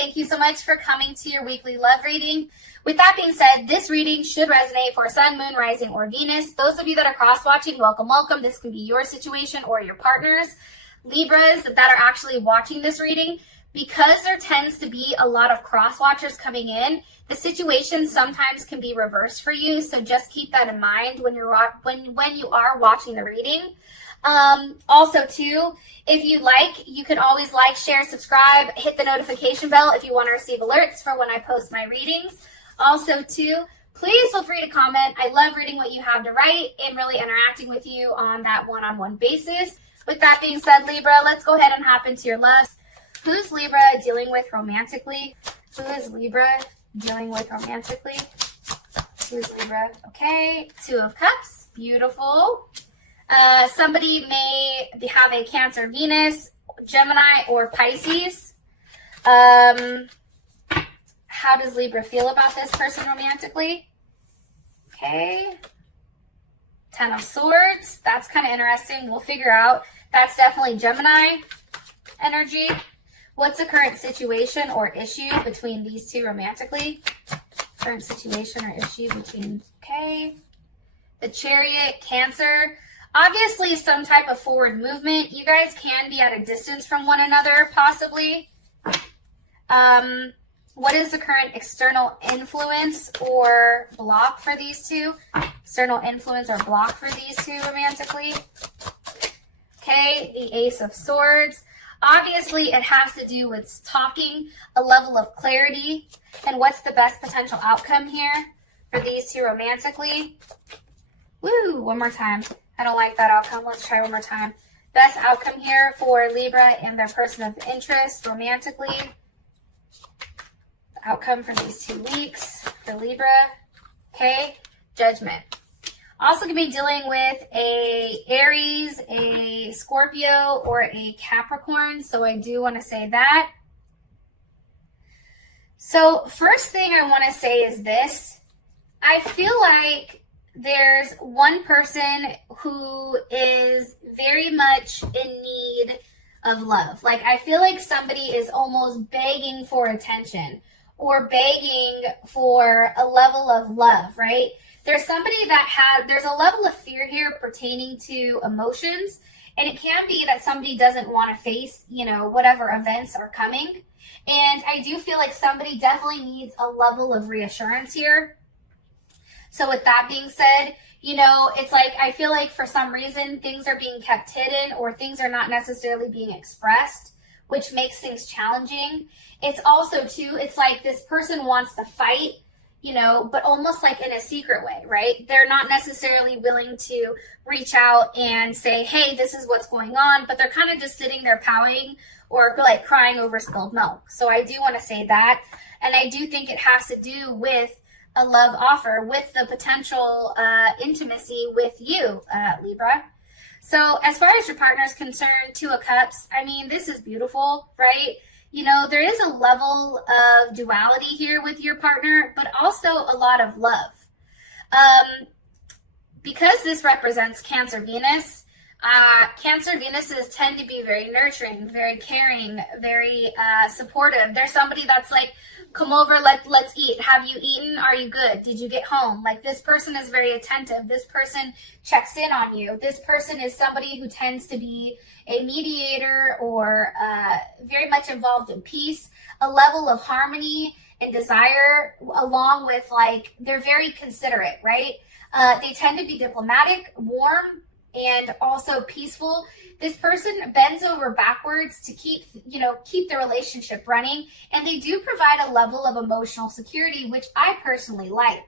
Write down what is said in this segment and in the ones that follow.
Thank you so much for coming to your weekly love reading. With that being said, this reading should resonate for Sun, Moon, Rising, or Venus. Those of you that are cross-watching, welcome, welcome. This can be your situation or your partner's. Libras that are actually watching this reading, because there tends to be a lot of cross-watchers coming in, the situation sometimes can be reversed for you. So just keep that in mind when you're when you are watching the reading. Also too, if you like, you can always like, share, subscribe, hit the notification bell if you want to receive alerts for when I post my readings. Also too, please feel free to comment. I love reading what you have to write and really interacting with you on that one-on-one basis. With that being said, Libra, let's go ahead and hop into your loves. Who's Libra dealing with romantically? Who is Libra dealing with romantically? Who's Libra? Okay, Two of Cups, beautiful. Somebody may have a Cancer, Venus, Gemini, or Pisces. How does Libra feel about this person romantically? Okay. Ten of Swords. That's kind of interesting. We'll figure out. That's definitely Gemini energy. What's the current situation or issue between these two romantically? Current situation or issue between, okay. The Chariot, Cancer. Obviously, some type of forward movement. You guys can be at a distance from one another, possibly. What is the current external influence or block for these two? External influence or block for these two romantically. Okay, the Ace of Swords. Obviously, it has to do with talking, a level of clarity, and what's the best potential outcome here for these two romantically. Woo, one more time. I don't like that outcome. Let's try one more time. Best outcome here for Libra and their person of interest romantically. The outcome for these 2 weeks for Libra. Okay, Judgment. Also going to be dealing with a Aries, a Scorpio, or a Capricorn. So I do want to say that. So first thing I want to say is this. I feel like there's one person who is very much in need of love. Like I feel like somebody is almost begging for attention or begging for a level of love, right? There's somebody that there's a level of fear here pertaining to emotions, and it can be that somebody doesn't want to face, whatever events are coming. And I do feel like somebody definitely needs a level of reassurance here. So with that being said, it's like, I feel like for some reason things are being kept hidden or things are not necessarily being expressed, which makes things challenging. It's also too, it's like this person wants to fight, but almost like in a secret way, right? They're not necessarily willing to reach out and say, hey, this is what's going on, but they're kind of just sitting there pouting or like crying over spilled milk. So I do want to say that. And I do think it has to do with a love offer, with the potential intimacy with you, Libra. So as far as your partner is concerned, Two of Cups, I mean, this is beautiful, right? There is a level of duality here with your partner, but also a lot of love. Because this represents Cancer Venus, Cancer Venuses tend to be very nurturing, very caring, very supportive. There's somebody that's like, come over, let's eat. Have you eaten? Are you good? Did you get home? Like this person is very attentive. This person checks in on you. This person is somebody who tends to be a mediator or very much involved in peace, a level of harmony and desire, along with like, they're very considerate, right? They tend to be diplomatic, warm, and also peaceful. This person bends over backwards to keep the relationship running, and they do provide a level of emotional security, which I personally like.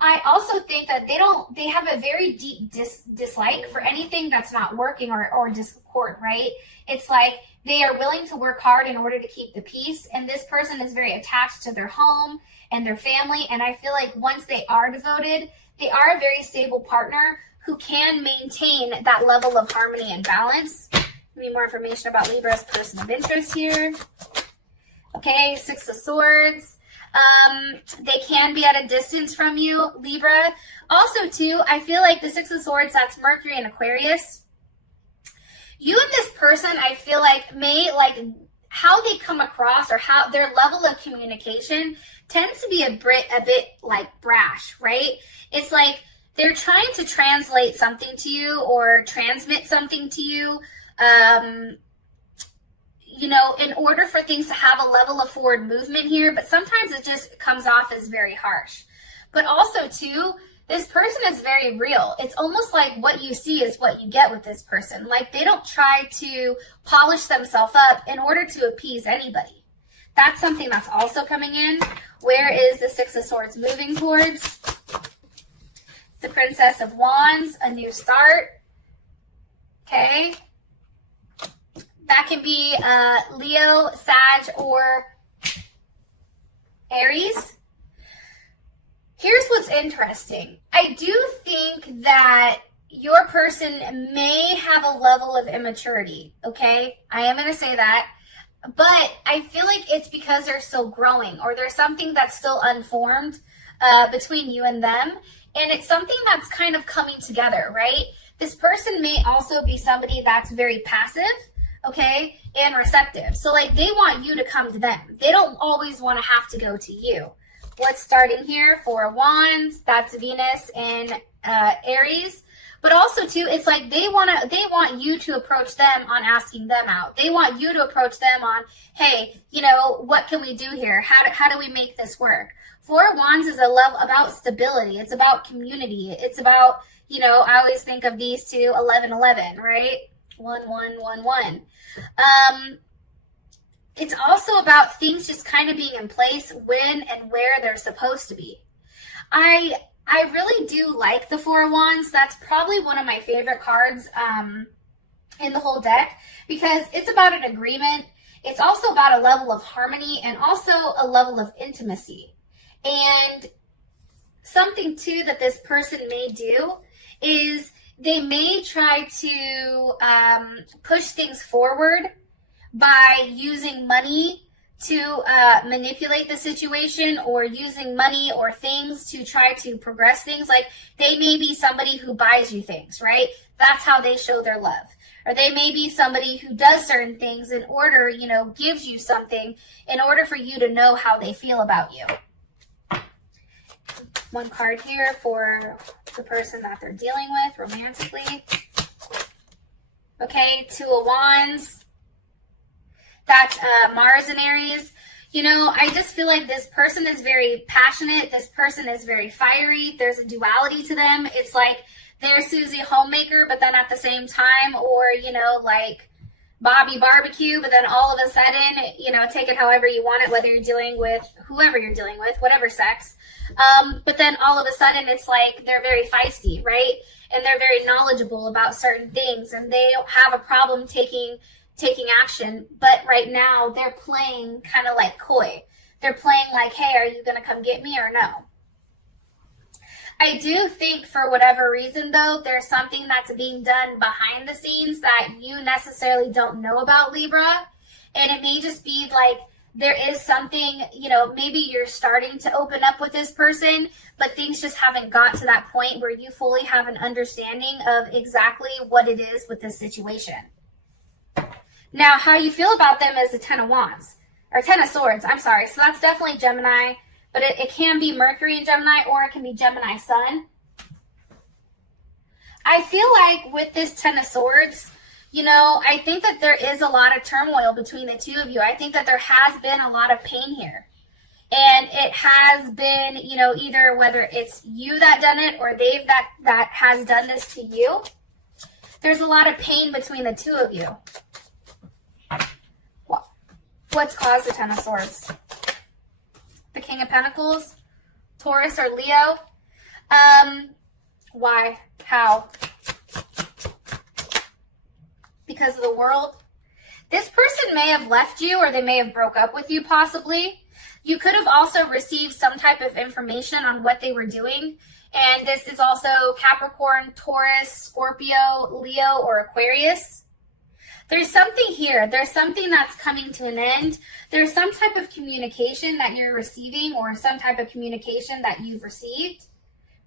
I also think that they have a very deep dislike for anything that's not working or discord, right? It's like they are willing to work hard in order to keep the peace, and this person is very attached to their home and their family, and I feel like once they are devoted, they are a very stable partner who can maintain that level of harmony and balance. Give me more information about Libra's person of interest here. Okay, Six of Swords. They can be at a distance from you, Libra. Also, too, I feel like the Six of Swords, that's Mercury and Aquarius. You and this person, I feel like, may how they come across or how their level of communication tends to be a bit like brash, right? It's like they're trying to translate something to you or transmit something to you, you know, in order for things to have a level of forward movement here, but sometimes it just comes off as very harsh. But also too, this person is very real. It's almost like what you see is what you get with this person. Like they don't try to polish themselves up in order to appease anybody. That's something that's also coming in. Where is the Six of Swords moving towards? The Princess of Wands, a new start. Okay. That can be Leo, Sag, or Aries. Here's what's interesting. I do think that your person may have a level of immaturity, okay? I am going to say that. But I feel like it's because they're still growing, or there's something that's still unformed between you and them. And it's something that's kind of coming together, right? This person may also be somebody that's very passive, okay, and receptive. So like they want you to come to them. They don't always want to have to go to you. What's starting here? Four of Wands, that's Venus in Aries. But also too, it's like they want you to approach them on asking them out. They want you to approach them on, hey, you know, what can we do here? How do we make this work? Four of Wands is about stability. It's about community. It's about, you know, I always think of these two, 11-11, right? 1-1-1-1. It's also about things just kind of being in place when and where they're supposed to be. I really do like the Four of Wands. That's probably one of my favorite cards in the whole deck because it's about an agreement. It's also about a level of harmony and also a level of intimacy. And something too that this person may do is they may try to push things forward by using money to manipulate the situation, or using money or things to try to progress things. Like they may be somebody who buys you things, right? That's how they show their love. Or they may be somebody who does certain things in order, you know, gives you something in order for you to know how they feel about you. One card here for the person that they're dealing with romantically. Okay, Two of Wands. That's Mars in Aries. You know, I just feel like this person is very passionate. This person is very fiery. There's a duality to them. It's like they're Susie Homemaker, but then at the same time, or, you know, like Bobby Barbecue, but then all of a sudden, you know, take it however you want it, whether you're dealing with whoever you're dealing with, whatever sex. But then all of a sudden, it's like they're very feisty, right? And they're very knowledgeable about certain things, and they don't have a problem taking action, but right now they're playing kind of like coy. They're playing like, hey, are you going to come get me or no? I do think for whatever reason, though, there's something that's being done behind the scenes that you necessarily don't know about, Libra. And it may just be like there is something, you know, maybe you're starting to open up with this person, but things just haven't got to that point where you fully have an understanding of exactly what it is with this situation. Now, how you feel about them is the Ten of Wands, or Ten of Swords, I'm sorry. So that's definitely Gemini, but it can be Mercury in Gemini, or it can be Gemini Sun. I feel like with this Ten of Swords, you know, I think that there is a lot of turmoil between the two of you. I think that there has been a lot of pain here. And it has been, you know, either whether it's you that done it or they've that has done this to you. There's a lot of pain between the two of you. What's caused the Ten of Swords? The King of Pentacles, Taurus or Leo. Why? How? Because of the world. This person may have left you, or they may have broke up with you possibly. You could have also received some type of information on what they were doing. And this is also Capricorn, Taurus, Scorpio, Leo, or Aquarius. There's something here. There's something that's coming to an end. There's some type of communication that you're receiving, or some type of communication that you've received,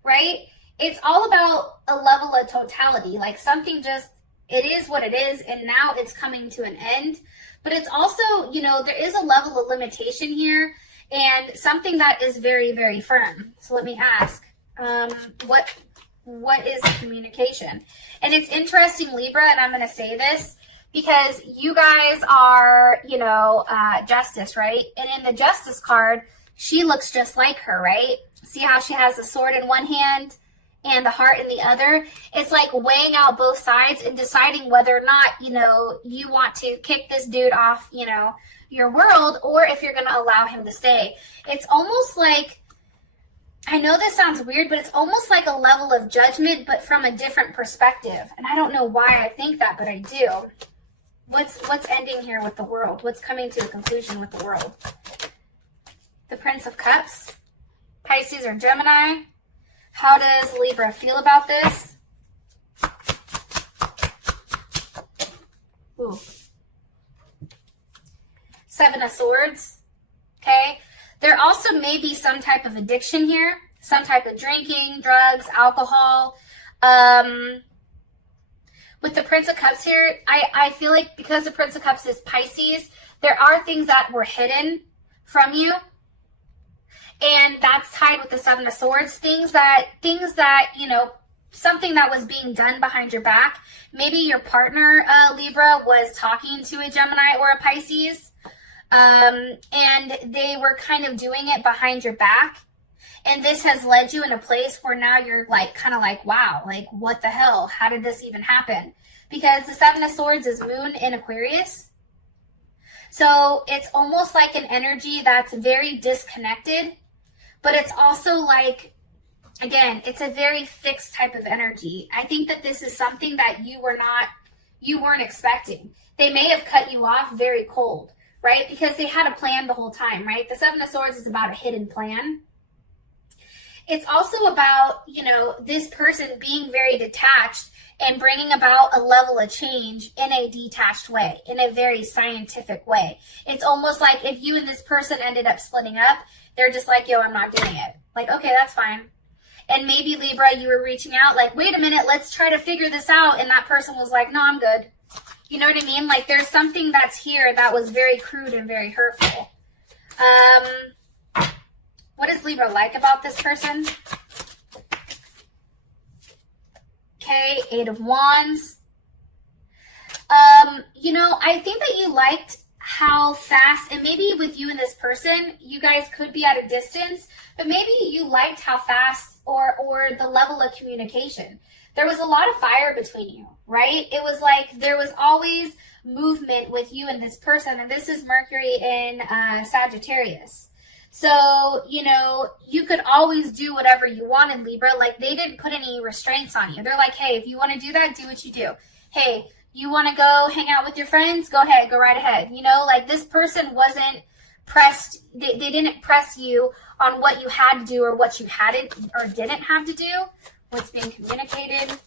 right? It's all about a level of totality. Like something just, it is what it is, and now it's coming to an end. but it's also, you know, there is a level of limitation here and something that is very, very firm. So let me ask, what is communication? And it's interesting, Libra, and I'm going to say this because you guys are, you know, justice, right? And in the justice card, she looks just like her, right? See how she has the sword in one hand and the heart in the other? It's like weighing out both sides and deciding whether or not, you know, you want to kick this dude off, you know, your world, or if you're going to allow him to stay. It's almost like, I know this sounds weird, but it's almost like a level of judgment, but from a different perspective. And I don't know why I think that, but I do. What's ending here with the world? What's coming to a conclusion with the world? The Prince of Cups, Pisces or Gemini. How does Libra feel about this? Ooh. Seven of Swords. Okay. There also may be some type of addiction here, some type of drinking, drugs, alcohol. With the Prince of Cups here, I feel like because the Prince of Cups is Pisces, there are things that were hidden from you. And that's tied with the Seven of Swords, things that, you know, something that was being done behind your back. Maybe your partner, Libra, was talking to a Gemini or a Pisces, and they were kind of doing it behind your back. And this has led you in a place where now you're like, kind of like, wow, like what the hell? How did this even happen? Because the Seven of Swords is Moon in Aquarius. So it's almost like an energy that's very disconnected, but it's also like, again, it's a very fixed type of energy. I think that this is something that you weren't expecting. They may have cut you off very cold, right? Because they had a plan the whole time, right? The Seven of Swords is about a hidden plan. It's also about, you know, this person being very detached and bringing about a level of change in a detached way, in a very scientific way. It's almost like if you and this person ended up splitting up, they're just like, yo, I'm not doing it. Like, okay, that's fine. And maybe, Libra, you were reaching out like, wait a minute, let's try to figure this out. And that person was like, no, I'm good. You know what I mean? Like, there's something that's here that was very crude and very hurtful. What does Libra like about this person? Okay, Eight of Wands. You know, I think that you liked how fast, and maybe with you and this person, you guys could be at a distance, but maybe you liked how fast or the level of communication. There was a lot of fire between you, right? It was like there was always movement with you and this person, and this is Mercury in Sagittarius. So, you know, you could always do whatever you wanted, Libra. Like, they didn't put any restraints on you. They're like, hey, if you want to do that, do what you do. Hey, you want to go hang out with your friends? Go ahead, go right ahead. You know, like, this person wasn't pressed. They didn't press you on what you had to do or what you hadn't or didn't have to do. What's being communicated.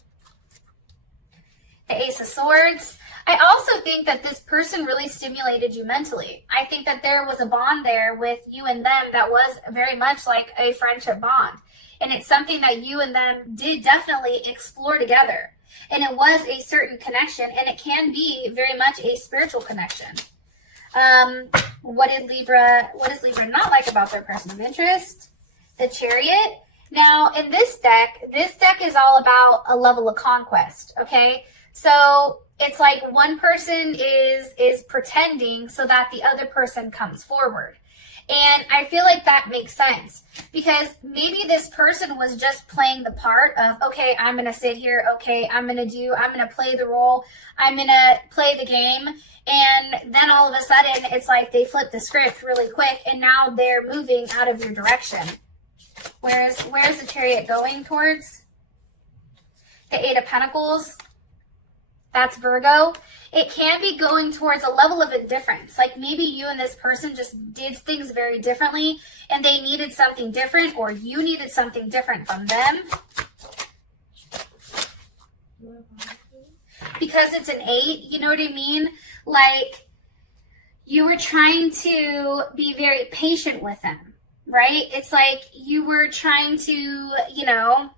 The Ace of Swords. I also think that this person really stimulated you mentally. I think that there was a bond there with you and them that was very much like a friendship bond. And it's something that you and them did definitely explore together. And it was a certain connection, and it can be very much a spiritual connection. What does Libra not like about their person of interest? The Chariot. Now, in this deck is all about a level of conquest, okay? So it's like one person is pretending so that the other person comes forward. And I feel like that makes sense because maybe this person was just playing the part of, okay, I'm going to sit here. Okay, I'm going to play the role. I'm going to play the game. And then all of a sudden it's like they flip the script really quick and now they're moving out of your direction. Where's the Chariot going towards? The Eight of Pentacles. That's Virgo. It can be going towards a level of indifference. Like maybe you and this person just did things very differently and they needed something different, or you needed something different from them. Because it's an 8, you know what I mean? Like you were trying to be very patient with them, right? It's like you were trying to, you know,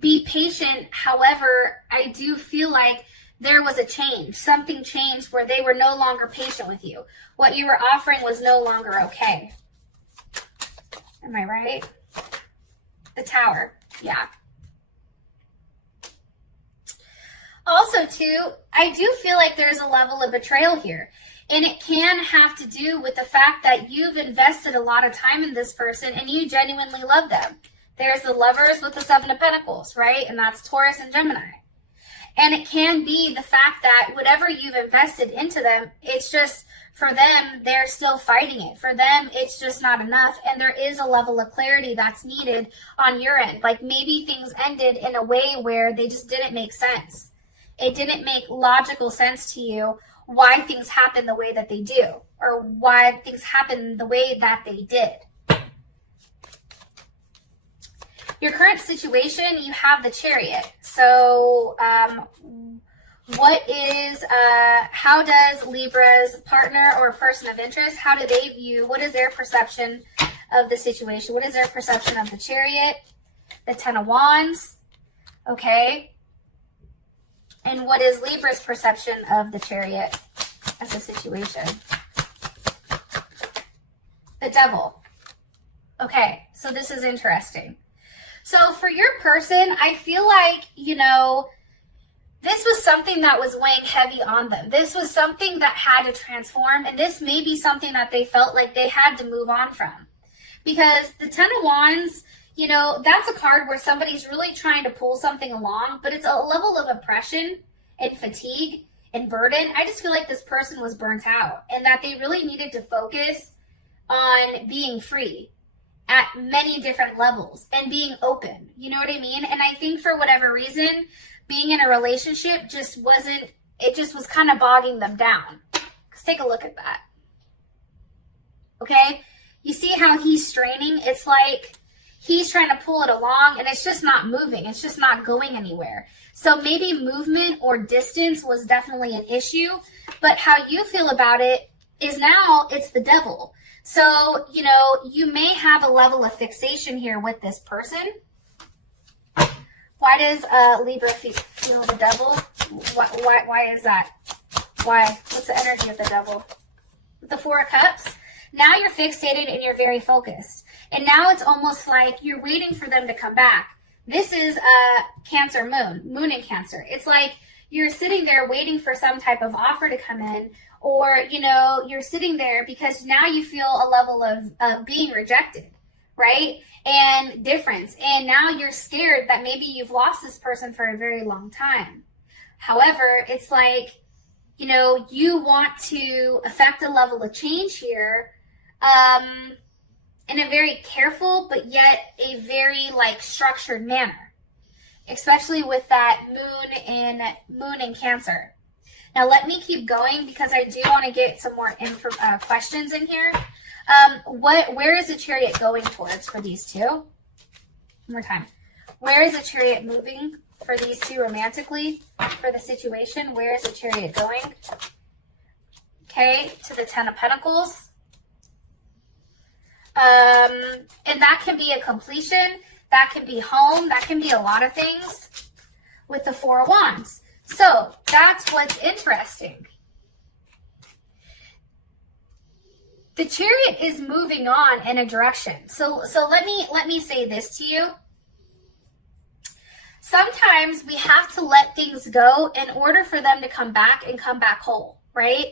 be patient. However, I do feel like there was a change. Something changed where they were no longer patient with you. What you were offering was no longer okay. Am I right? The Tower. Yeah. Also, too, I do feel like there's a level of betrayal here. And it can have to do with the fact that you've invested a lot of time in this person and you genuinely love them. There's the Lovers with the Seven of Pentacles, right? And that's Taurus and Gemini. And it can be the fact that whatever you've invested into them, it's just, for them, they're still fighting it. For them, it's just not enough. And there is a level of clarity that's needed on your end. Like maybe things ended in a way where they just didn't make sense. It didn't make logical sense to you why things happen the way that they do, or why things happen the way that they did. Your current situation, you have the Chariot. So how does Libra's partner or person of interest, how do they view, what is their perception of the situation? What is their perception of the Chariot? The Ten of Wands, okay? And what is Libra's perception of the Chariot as a situation? The Devil. Okay, so this is interesting. So for your person, I feel like, you know, this was something that was weighing heavy on them. This was something that had to transform, and this may be something that they felt like they had to move on from. Because the Ten of Wands, you know, that's a card where somebody's really trying to pull something along, but it's a level of oppression and fatigue and burden. I just feel like this person was burnt out and that they really needed to focus on being free at many different levels and being open. You know what I mean? And I think for whatever reason, being in a relationship just was kind of bogging them down. Let's take a look at that. Okay? You see how he's straining? It's like he's trying to pull it along and it's just not moving. It's just not going anywhere. So maybe movement or distance was definitely an issue, but how you feel about it is now it's the Devil. So, you know, you may have a level of fixation here with this person. Why does Libra feel the Devil? Why is that? Why? What's the energy of the Devil? The Four of Cups. Now you're fixated and you're very focused. And now it's almost like you're waiting for them to come back. This is a Cancer moon in Cancer. It's like you're sitting there waiting for some type of offer to come in, or, you know, you're sitting there because now you feel a level of being rejected, right? And difference. And now you're scared that maybe you've lost this person for a very long time. However, it's like, you know, you want to affect a level of change here, in a very careful, but yet a very like structured manner, especially with that moon in Cancer. Now let me keep going because I do want to get some more questions in here. Where is the Chariot going towards for these two? One more time. Where is the Chariot moving for these two romantically for the situation? Where is the Chariot going? Okay, to the Ten of Pentacles. And that can be a completion, that can be home, that can be a lot of things with the Four of Wands. So that's what's interesting. The Chariot is moving on in a direction. So let me say this to you. Sometimes we have to let things go in order for them to come back and come back whole, right?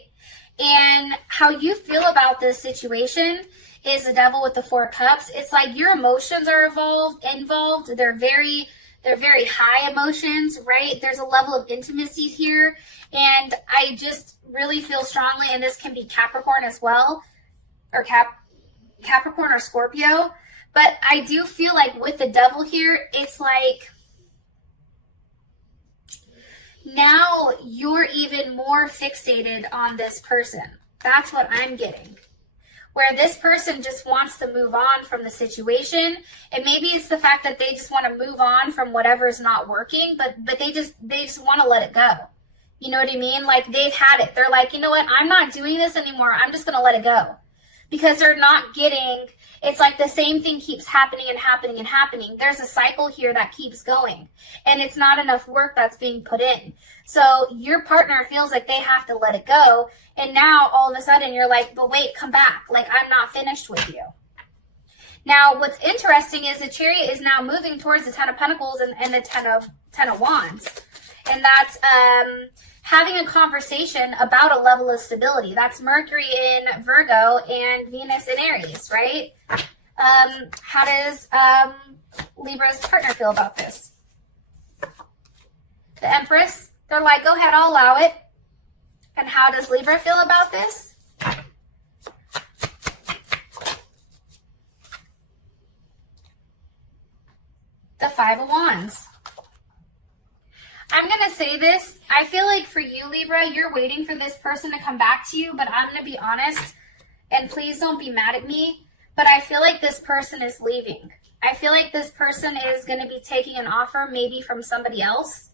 And how you feel about this situation is the Devil with the Four of Cups. It's like your emotions are involved. They're very high emotions, right? There's a level of intimacy here. And I just really feel strongly, and this can be Capricorn as well, or Capricorn or Scorpio. But I do feel like with the Devil here, it's like now you're even more fixated on this person. That's what I'm getting. Where this person just wants to move on from the situation, and maybe it's the fact that they just want to move on from whatever's not working, but they just want to let it go. You know what I mean? Like they've had it. They're like, you know what? I'm not doing this anymore. I'm just going to let it go. because they're not getting, it's like the same thing keeps happening and happening and happening. There's a cycle here that keeps going, and it's not enough work that's being put in. So your partner feels like they have to let it go, and now all of a sudden you're like, but wait, come back. Like, I'm not finished with you. Now, what's interesting is the Chariot is now moving towards the Ten of Pentacles and the Ten of Wands. And that's having a conversation about a level of stability. That's Mercury in Virgo and Venus in Aries, right? How does Libra's partner feel about this? The Empress, they're like, go ahead, I'll allow it. And how does Libra feel about this? The Five of Wands. I'm going to say this. I feel like for you, Libra, you're waiting for this person to come back to you, but I'm going to be honest, and please don't be mad at me, but I feel like this person is leaving. I feel like this person is going to be taking an offer maybe from somebody else,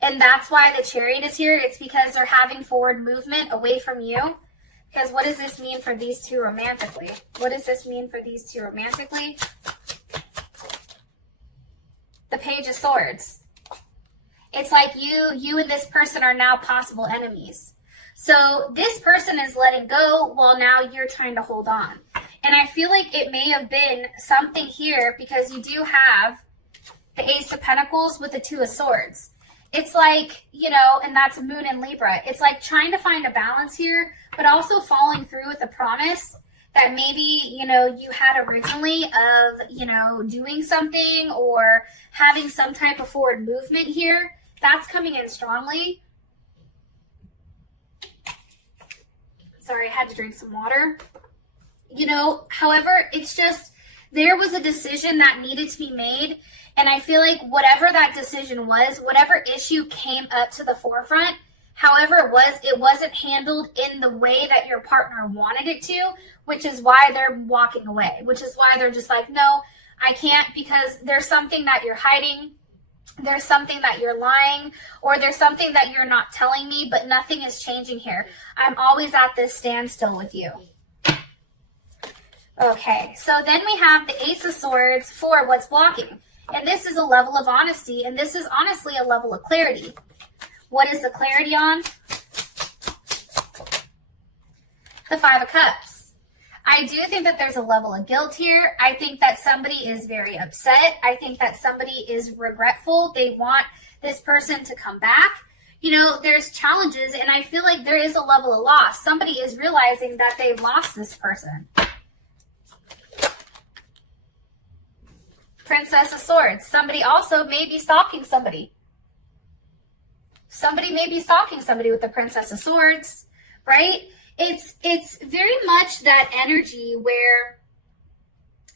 and that's why the Chariot is here. It's because they're having forward movement away from you. Because what does this mean for these two romantically? What does this mean for these two romantically? The Page of Swords. It's like you and this person are now possible enemies. So this person is letting go while now you're trying to hold on. And I feel like it may have been something here because you do have the Ace of Pentacles with the Two of Swords. It's like, you know, and that's Moon in Libra. It's like trying to find a balance here, but also following through with a promise that maybe, you know, you had originally of, you know, doing something or having some type of forward movement here. That's coming in strongly. Sorry, I had to drink some water. You know, however, it's just, there was a decision that needed to be made. And I feel like whatever that decision was, whatever issue came up to the forefront, however it wasn't handled in the way that your partner wanted it to, which is why they're walking away, which is why they're just like, no, I can't, because there's something that you're hiding. There's something that you're lying, or there's something that you're not telling me, but nothing is changing here. I'm always at this standstill with you. Okay, so then we have the Ace of Swords for what's blocking. And this is a level of honesty, and this is honestly a level of clarity. What is the clarity on? The Five of Cups. I do think that there's a level of guilt here. I think that somebody is very upset. I think that somebody is regretful. They want this person to come back. You know, there's challenges, and I feel like there is a level of loss. Somebody is realizing that they've lost this person. Princess of Swords. Somebody also may be stalking somebody. Somebody may be stalking somebody with the Princess of Swords, right? It's very much that energy where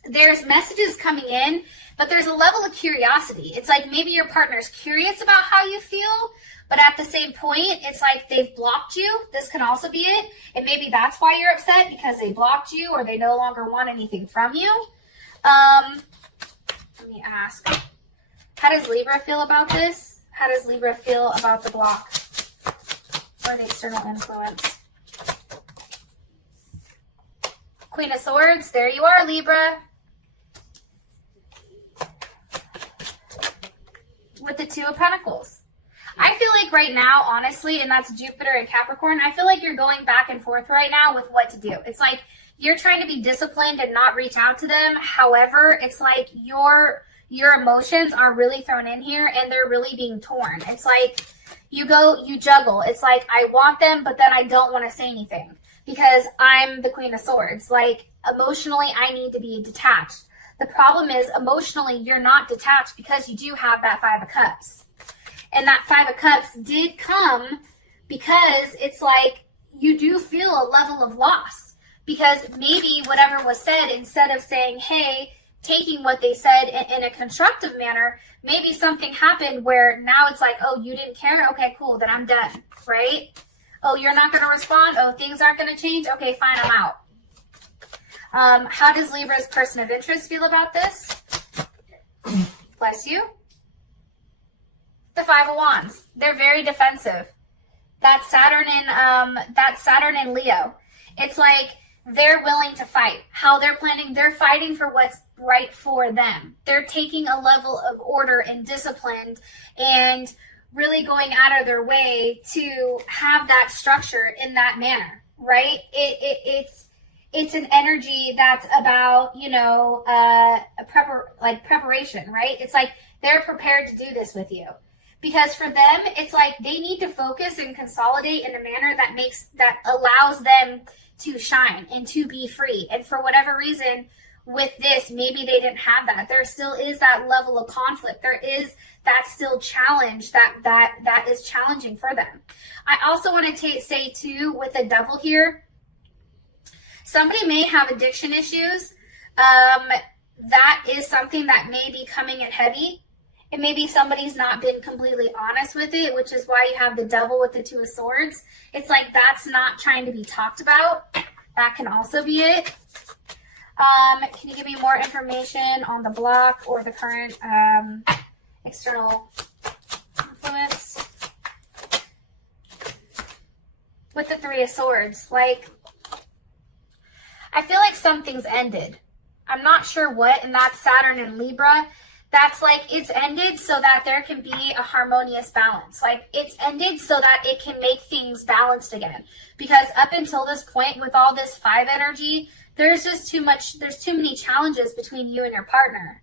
there's messages coming in, but there's a level of curiosity. It's like maybe your partner's curious about how you feel, but at the same point, it's like they've blocked you. This can also be it. And maybe that's why you're upset, because they blocked you or they no longer want anything from you. Let me ask, how does Libra feel about this? How does Libra feel about the block or the external influence? Queen of Swords, there you are, Libra. With the Two of Pentacles. I feel like right now, honestly, and that's Jupiter and Capricorn, I feel like you're going back and forth right now with what to do. It's like you're trying to be disciplined and not reach out to them. However, it's like your emotions are really thrown in here and they're really being torn. It's like you juggle. It's like I want them, but then I don't want to say anything because I'm the Queen of Swords. Like emotionally, I need to be detached. The problem is emotionally, you're not detached because you do have that Five of Cups. And that Five of Cups did come because it's like you do feel a level of loss. Because maybe whatever was said, instead of saying, hey, taking what they said in a constructive manner, maybe something happened where now it's like, oh, you didn't care? Okay, cool, then I'm done, right? Oh, you're not going to respond? Oh, things aren't going to change? Okay, fine, I'm out. How does Libra's person of interest feel about this? Bless you. The Five of Wands. They're very defensive. That's Saturn in Leo. It's like they're willing to fight. How they're planning, they're fighting for what's right for them. They're taking a level of order and discipline and really going out of their way to have that structure in that manner, right? It's an energy that's about, you know, preparation, right? It's like they're prepared to do this with you. Because for them, it's like they need to focus and consolidate in a manner that allows them to shine and to be free. And for whatever reason, with this, maybe they didn't have that. There still is that level of conflict. There is that still challenge that is challenging for them. I also want to say too, with the devil here, somebody may have addiction issues. That is something that may be coming in heavy. And maybe somebody's not been completely honest with it, which is why you have the devil with the Two of Swords. It's like that's not trying to be talked about. That can also be it. Can you give me more information on the block or the current external influence? With the Three of Swords, like, I feel like something's ended. I'm not sure what, and that's Saturn and Libra. That's like, it's ended so that there can be a harmonious balance. Like, it's ended so that it can make things balanced again. Because up until this point, with all this 5 energy, there's just too many challenges between you and your partner.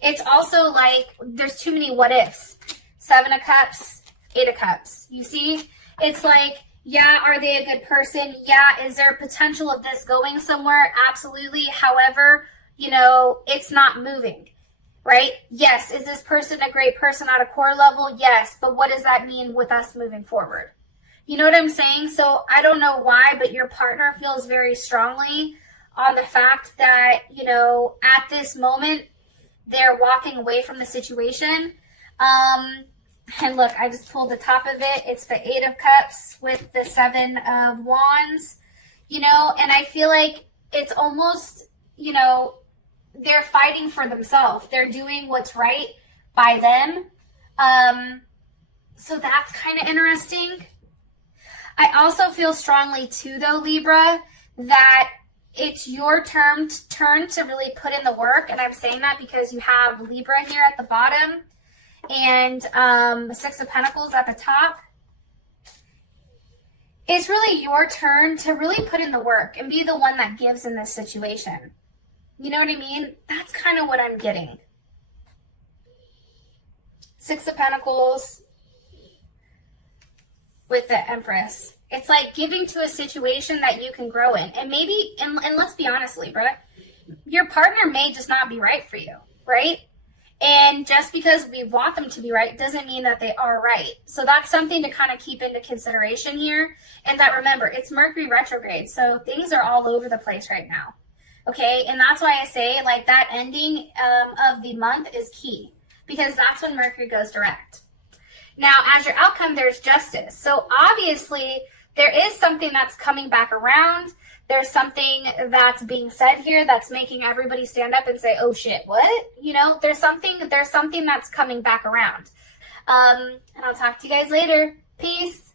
It's also like, there's too many what ifs. 7 of Cups, 8 of Cups. You see? It's like, yeah, are they a good person? Yeah, is there potential of this going somewhere? Absolutely. However, you know, it's not moving. Right? Yes. Is this person a great person at a core level? Yes. But what does that mean with us moving forward? You know what I'm saying? So I don't know why, but your partner feels very strongly on the fact that, you know, at this moment, they're walking away from the situation. And look, I just pulled the top of it. It's the 8 of Cups with the 7 of Wands, you know, and I feel like it's almost, you know, they're fighting for themselves. They're doing what's right by them. So that's kind of interesting. I also feel strongly too, though, Libra, that it's your turn to really put in the work. And I'm saying that because you have Libra here at the bottom and 6 of Pentacles at the top. It's really your turn to really put in the work and be the one that gives in this situation. You know what I mean? That's kind of what I'm getting. 6 of Pentacles with the Empress. It's like giving to a situation that you can grow in. And maybe, and let's be honest, Libra, your partner may just not be right for you, right? And just because we want them to be right doesn't mean that they are right. So that's something to kind of keep into consideration here. And that, remember, it's Mercury retrograde. So things are all over the place right now. Okay, and that's why I say, like, that ending of the month is key, because that's when Mercury goes direct. Now, as your outcome, there's justice. So obviously, there is something that's coming back around. There's something that's being said here that's making everybody stand up and say, oh shit, what? You know, there's something that's coming back around. And I'll talk to you guys later. Peace.